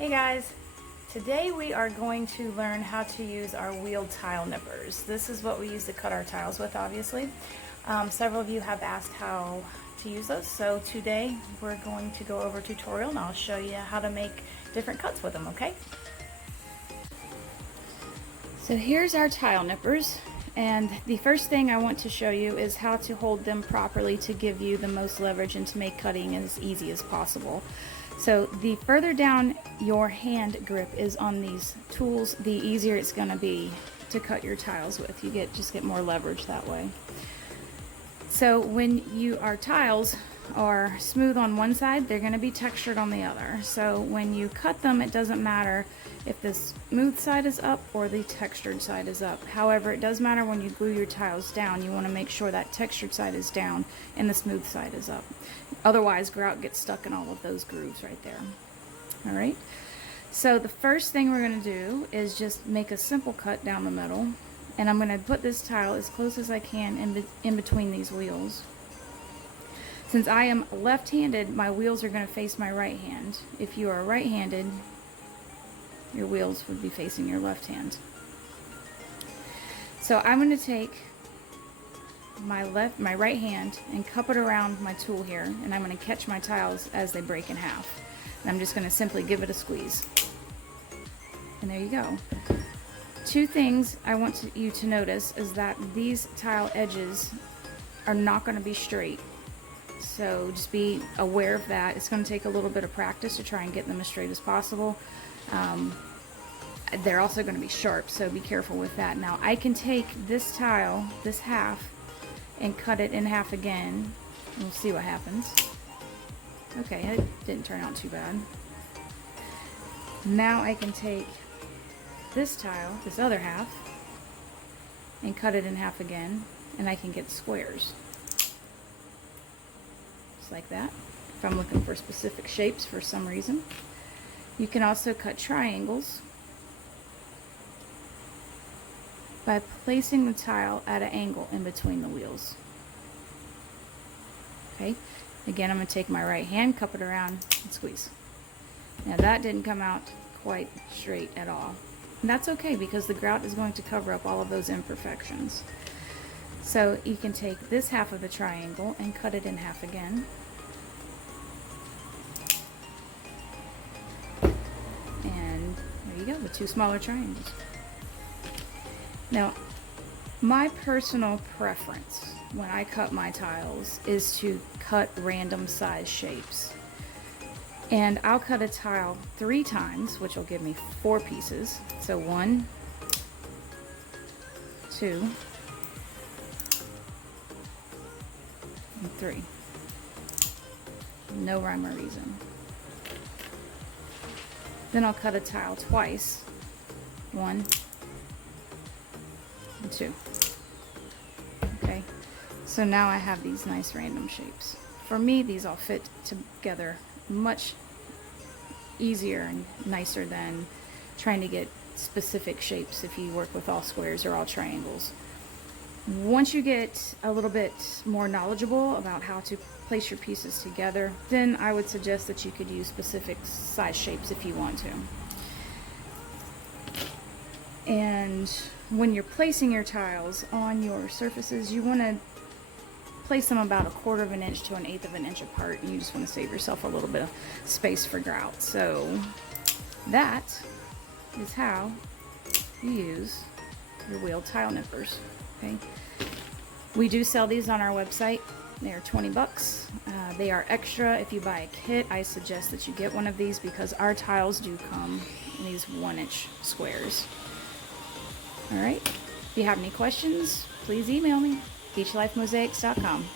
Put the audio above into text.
Hey guys, today we are going to learn how to use our wheeled tile nippers. This is what we use to cut our tiles with, obviously. Several of you have asked how to use those, so today we're going to go over a tutorial and I'll show you how to make different cuts with them, okay? So here's our tile nippers, and the first thing I want to show you is how to hold them properly to give you the most leverage and to make cutting as easy as possible. So the further down your hand grip is on these tools, the easier it's going to be to cut your tiles with. You just get more leverage that way. So when our tiles are smooth on one side, they're going to be textured on the other. So when you cut them, it doesn't matter if the smooth side is up or the textured side is up. However, it does matter when you glue your tiles down. You want to make sure that textured side is down and the smooth side is up. Otherwise, grout gets stuck in all of those grooves right there. All right. So the first thing we're going to do is just make a simple cut down the middle. And I'm going to put this tile as close as I can in between these wheels. Since I am left-handed, my wheels are going to face my right hand. If you are right-handed, your wheels would be facing your left hand. So I'm going to take my right hand and cup it around my tool here, and I'm going to catch my tiles as they break in half. And I'm just going to simply give it a squeeze. And there you go. Two things I want you to notice is that these tile edges are not going to be straight. So just be aware of that. It's going to take a little bit of practice to try and get them as straight as possible. They're also going to be sharp, so be careful with that. Now I can take this tile, this half, and cut it in half again. And we'll see what happens. Okay, it didn't turn out too bad. Now I can take this tile, this other half, and cut it in half again, and I can get squares. Just like that, if I'm looking for specific shapes for some reason. You can also cut triangles by placing the tile at an angle in between the wheels. Okay, again I'm going to take my right hand, cup it around, and squeeze. Now that didn't come out quite straight at all. And that's okay, because the grout is going to cover up all of those imperfections. So you can take this half of the triangle and cut it in half again. And there you go, the two smaller triangles. Now, my personal preference when I cut my tiles is to cut random size shapes. And I'll cut a tile 3 times, which will give me 4 pieces. So 1, 2, and 3. No rhyme or reason. Then I'll cut a tile twice. 1 and 2. Okay, so now I have these nice random shapes. For me, these all fit together much easier and nicer than trying to get specific shapes if you work with all squares or all triangles. Once you get a little bit more knowledgeable about how to place your pieces together, then I would suggest that you could use specific size shapes if you want to. And when you're placing your tiles on your surfaces, you want to place them about 1/4 of an inch to 1/8 of an inch apart, and you just want to save yourself a little bit of space for grout. So that is how you use your wheeled tile nippers. Okay, we do sell these on our website. They are 20 bucks. They are extra if you buy a kit. I suggest that you get one of these because our tiles do come in these 1-inch squares. All right, if you have any questions, please email me, beachlifemosaics.com.